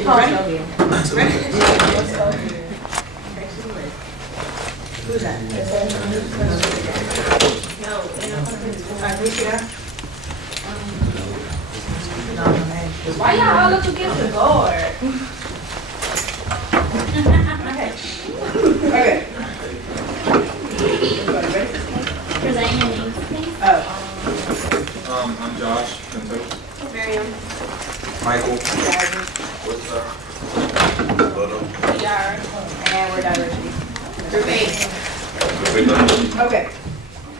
Who's that? No. Why y'all all look against the board? Okay. Present your names, please. Oh, I'm Josh Pinto. Miriam. Michael. Yara. and we're diversity. Group 8. Okay.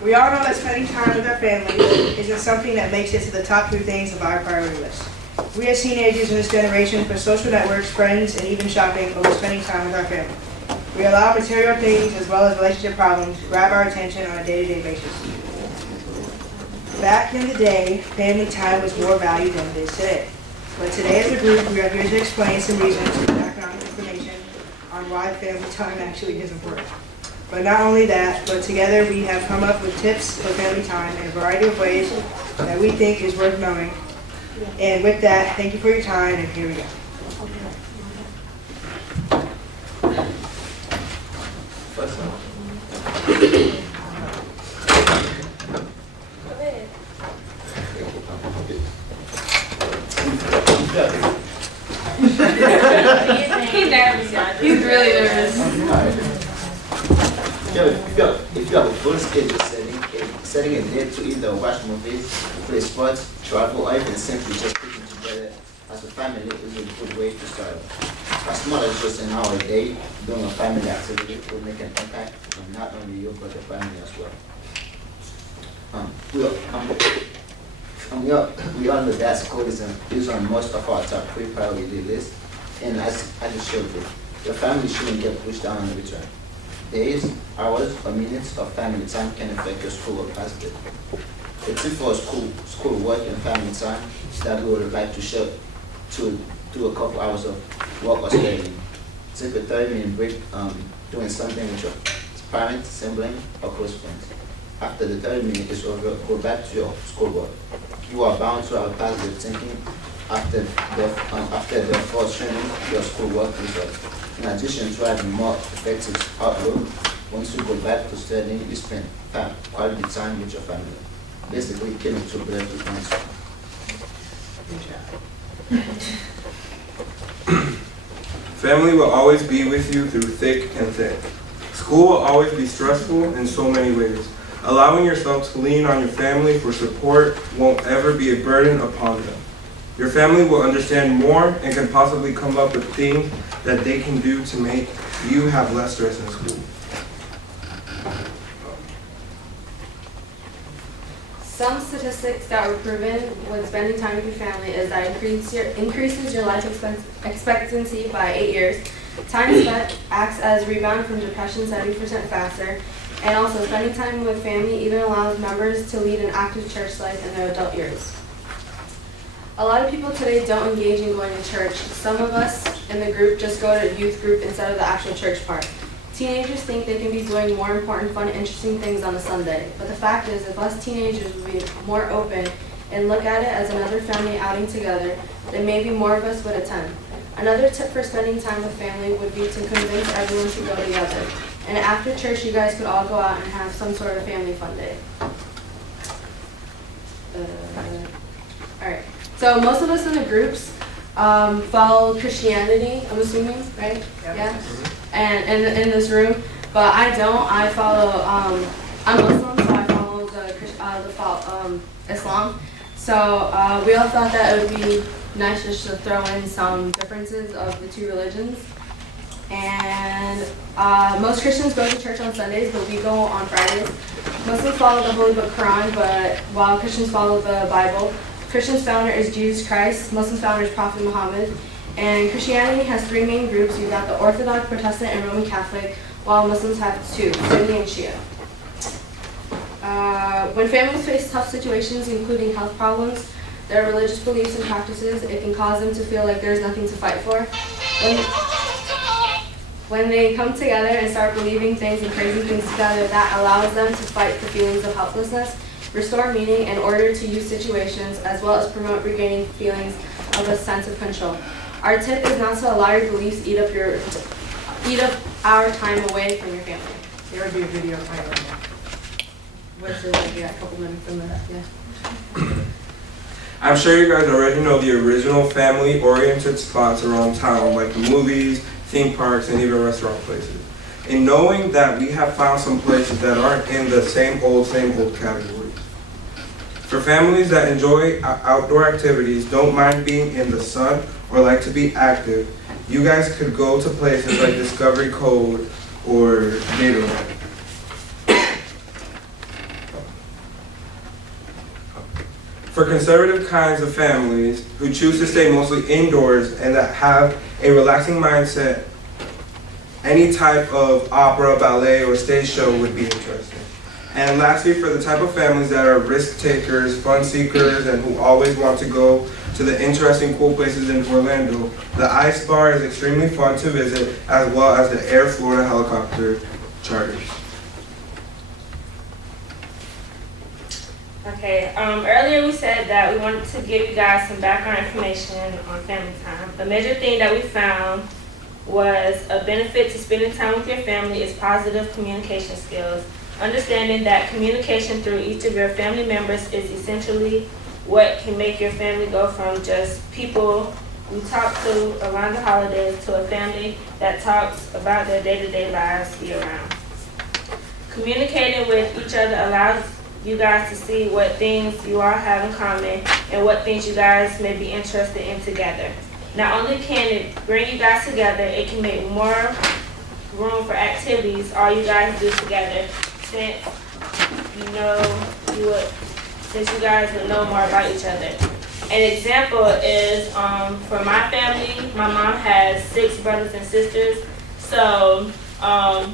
We all know that spending time with our family isn't something that makes it to the top 2 things of our priority list. We as teenagers in this generation put social networks, friends, and even shopping over spending time with our family. We allow material things as well as relationship problems to grab our attention on a day-to-day basis. Back in the day, family time was more valued than it is today. But today as a group, we are here to explain some reasons and economic information on why family time actually is important. But not only that, but together we have come up with tips for family time in a variety of ways that we think is worth knowing. And with that, thank you for your time, and here we go. He's nervous, y'all. He's really nervous. If you have a full schedule setting a date to either watch movies, play sports, travel, or even simply just putting together as a family is a good way to start. As small as just an hour a day, doing a family activity will make an impact on not only you but the family as well. We all know that school is on most of our top 3 priority list, and as I just showed you, your family shouldn't get pushed down in return. Days, hours, or minutes of family time can affect your schoolwork positively. The tip for school work and family time is that we would like to share to do a couple hours of work or studying. Take a 30-minute break doing something with your parents, sibling, or close friends. After the 30 minutes is over, go back to your schoolwork. You are bound to have positive thinking after the first training your schoolwork results. In addition to having more effective outlook, once you go back to studying, you spend quality time with your family. Basically, killing 2 birds with 1 stone. Good job. Family will always be with you through thick and thin. School will always be stressful in so many ways. Allowing yourself to lean on your family for support won't ever be a burden upon them. Your family will understand more and can possibly come up with things that they can do to make you have less stress in school. Some statistics that were proven when spending time with your family is that increases your life expectancy by 8 years. Time spent acts as rebound from depression 70% faster. And also, spending time with family even allows members to lead an active church life in their adult years. A lot of people today don't engage in going to church. Some of us in the group just go to youth group instead of the actual church part. Teenagers think they can be doing more important, fun, interesting things on a Sunday. But the fact is, if us teenagers would be more open and look at it as another family outing together, then maybe more of us would attend. Another tip for spending time with family would be to convince everyone to go together. And after church, you guys could all go out and have some sort of family fun day. All right. So most of us in the groups follow Christianity, I'm assuming, right? Yep. Yeah. And in this room, but I don't. I follow. I'm Muslim, so I follow Islam. So we all thought that it would be nice just to throw in some differences of the 2 religions. And most Christians go to church on Sundays, but we go on Fridays. Muslims follow the Holy Book Quran, but while Christians follow the Bible. Christians' founder is Jesus Christ, Muslims' founder is Prophet Muhammad, and Christianity has 3 main groups. You've got the Orthodox, Protestant, and Roman Catholic, while Muslims have 2, Sunni and Shia. When families face tough situations, including health problems, their religious beliefs and practices, it can cause them to feel like there's nothing to fight for. When they come together and start believing things and praising things together, that allows them to fight the feelings of helplessness, restore meaning in order to use situations, as well as promote regaining feelings of a sense of control. Our tip is not to allow your beliefs eat up our time away from your family. There would be a video of mine right now. What's it like? Yeah, a couple minutes from that, yeah. I'm sure you guys already know the original family-oriented spots around town, like the movies, theme parks, and even restaurant places. In knowing that we have found some places that aren't in the same old categories. For families that enjoy outdoor activities, don't mind being in the sun, or like to be active, you guys could go to places like Discovery Cove or Gatorland. For conservative kinds of families who choose to stay mostly indoors and that have a relaxing mindset, any type of opera, ballet, or stage show would be interesting. And lastly, for the type of families that are risk takers, fun seekers, and who always want to go to the interesting, cool places in Orlando, the Ice Bar is extremely fun to visit, as well as the Air Florida helicopter charters. Okay, earlier we said that we wanted to give you guys some background information on family time. A major thing that we found was a benefit to spending time with your family is positive communication skills. Understanding that communication through each of your family members is essentially what can make your family go from just people we talk to around the holidays to a family that talks about their day-to-day lives year-round. Communicating with each other allows you guys to see what things you all have in common and what things you guys may be interested in together. Not only can it bring you guys together, it can make more room for activities all you guys do together since you guys would know more about each other. An example is for my family, my mom has 6 brothers and sisters, so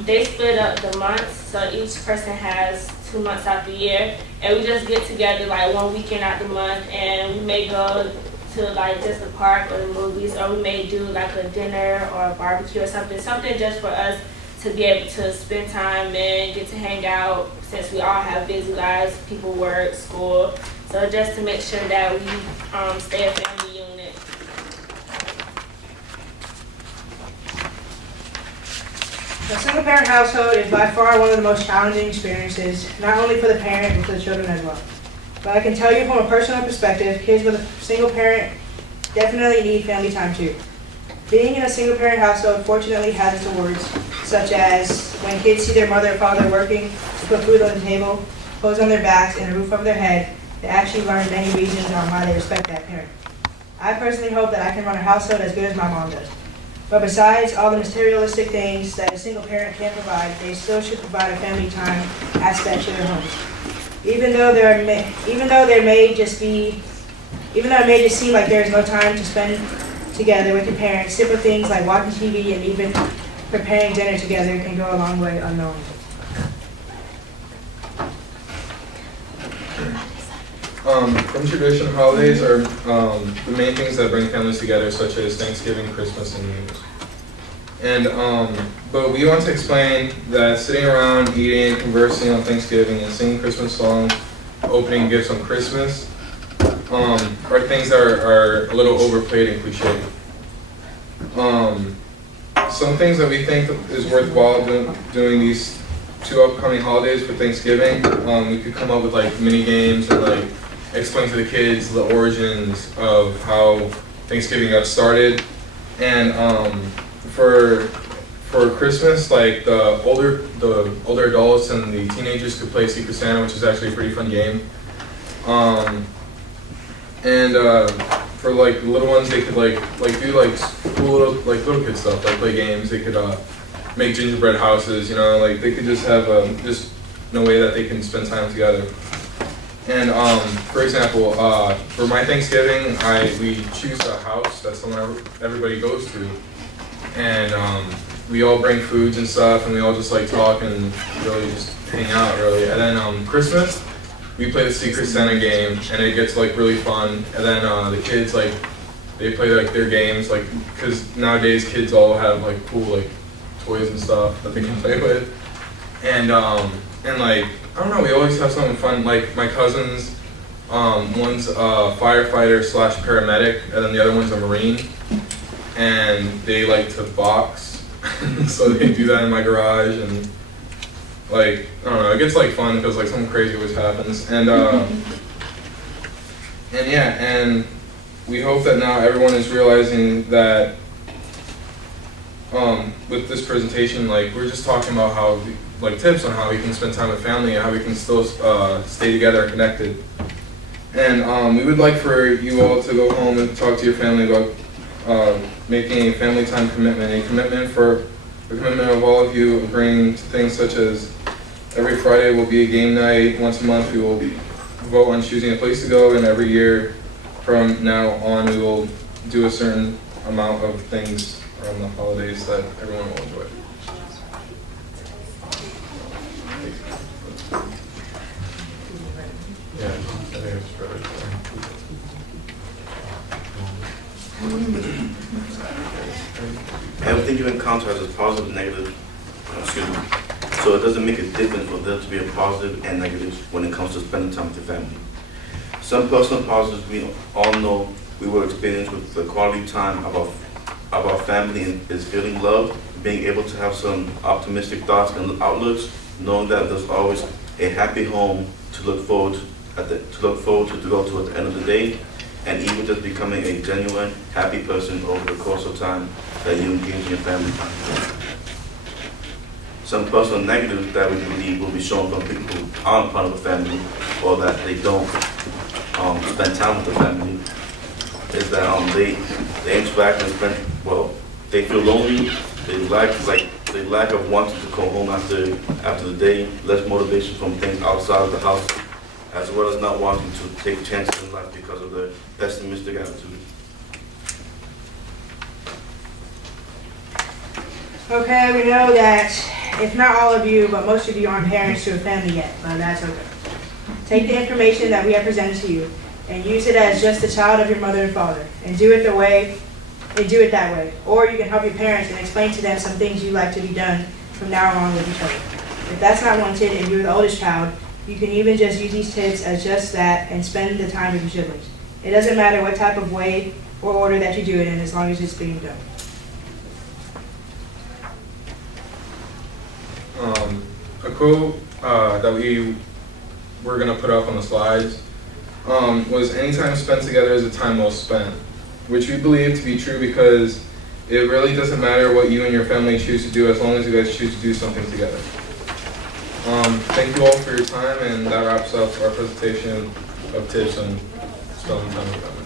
they split up the months, so each person has 2 months out the year, and we just get together like one weekend out the month, and we may go to like just the park or the movies, or we may do like a dinner or a barbecue or something just for us to be able to spend time and get to hang out, since we all have busy lives, people work, school, so just to make sure that we stay a family unit. A single-parent household is by far one of the most challenging experiences, not only for the parent, but for the children as well. But I can tell you from a personal perspective, kids with a single parent definitely need family time too. Being in a single-parent household fortunately has its rewards, such as when kids see their mother or father working to put food on the table, clothes on their backs, and a roof over their head, they actually learn many reasons on why they respect that parent. I personally hope that I can run a household as good as my mom does. But besides all the materialistic things that a single parent can provide, they still should provide a family time aspect to their homes. Even though it may just seem like there is no time to spend together with your parents, simple things like watching TV and even preparing dinner together can go a long way unknowingly. From tradition, holidays are the main things that bring families together, such as Thanksgiving, Christmas, and New Year's. And but we want to explain that sitting around eating, conversing on Thanksgiving, and singing Christmas songs, opening gifts on Christmas, are things that are a little overplayed and cliche. Some things that we think is worthwhile doing these 2 upcoming holidays for Thanksgiving, we could come up with like mini games and like explain to the kids the origins of how Thanksgiving got started. And for Christmas, like the older adults and the teenagers could play Secret Santa, which is actually a pretty fun game. For like the little ones, they could like do like cool little kid stuff, like play games. They could make gingerbread houses, like they could just have just a way that they can spend time together. And for example, for my Thanksgiving, we choose a house that everybody goes to, and we all bring foods and stuff, and we all just like talk and really just hang out really. And then Christmas, we play the Secret Santa game, and it gets like really fun. And then the kids they play like their games, like because nowadays kids all have like cool like toys and stuff that they can play with. And like I don't know, we always have something fun. Like my cousins, one's a firefighter / paramedic, and then the other one's a Marine. and they like to box, so they do that in my garage, and like I don't know, it gets like fun because like something crazy always happens, and yeah, and we hope that now everyone is realizing that with this presentation, like we're just talking about how like tips on how we can spend time with family and how we can still stay together and connected. And we would like for you all to go home and talk to your family about making a family time commitment, a commitment of all of you agreeing to things such as every Friday will be a game night, once a month we will vote on choosing a place to go, and every year from now on we will do a certain amount of things around the holidays that everyone will enjoy. Yeah, I think it's better. Everything you encounter has a positive, negative, excuse me. So it doesn't make a difference for there to be a positive and negative when it comes to spending time with your family. Some personal positives we all know we will experience with the quality time of our family and is feeling loved, being able to have some optimistic thoughts and outlooks, knowing that there's always a happy home to look forward to go to at the end of the day, and even just becoming a genuine, happy person over the course of time that you engage in your family time. Some personal negatives that we believe will be shown from people who aren't part of a family or that they don't spend time with the family is that they interact and they feel lonely, they lack of wanting to go home after the day, less motivation from things outside of the house, as well as not wanting to take chances in life because of their pessimistic attitude. Okay, we know that if not all of you, but most of you aren't parents to a family yet, but that's okay. Take the information that we have presented to you and use it as just a child of your mother and father, and do it that way. Or you can help your parents and explain to them some things you'd like to be done from now on with each other. If that's not wanted and you're the oldest child, you can even just use these tips as just that and spend the time with your siblings. It doesn't matter what type of way or order that you do it in, as long as it's being done. A quote that we were going to put up on the slides was, "Any time spent together is a time well spent," which we believe to be true because it really doesn't matter what you and your family choose to do as long as you guys choose to do something together. Thank you all for your time, and that wraps up our presentation of tips on spending time with family.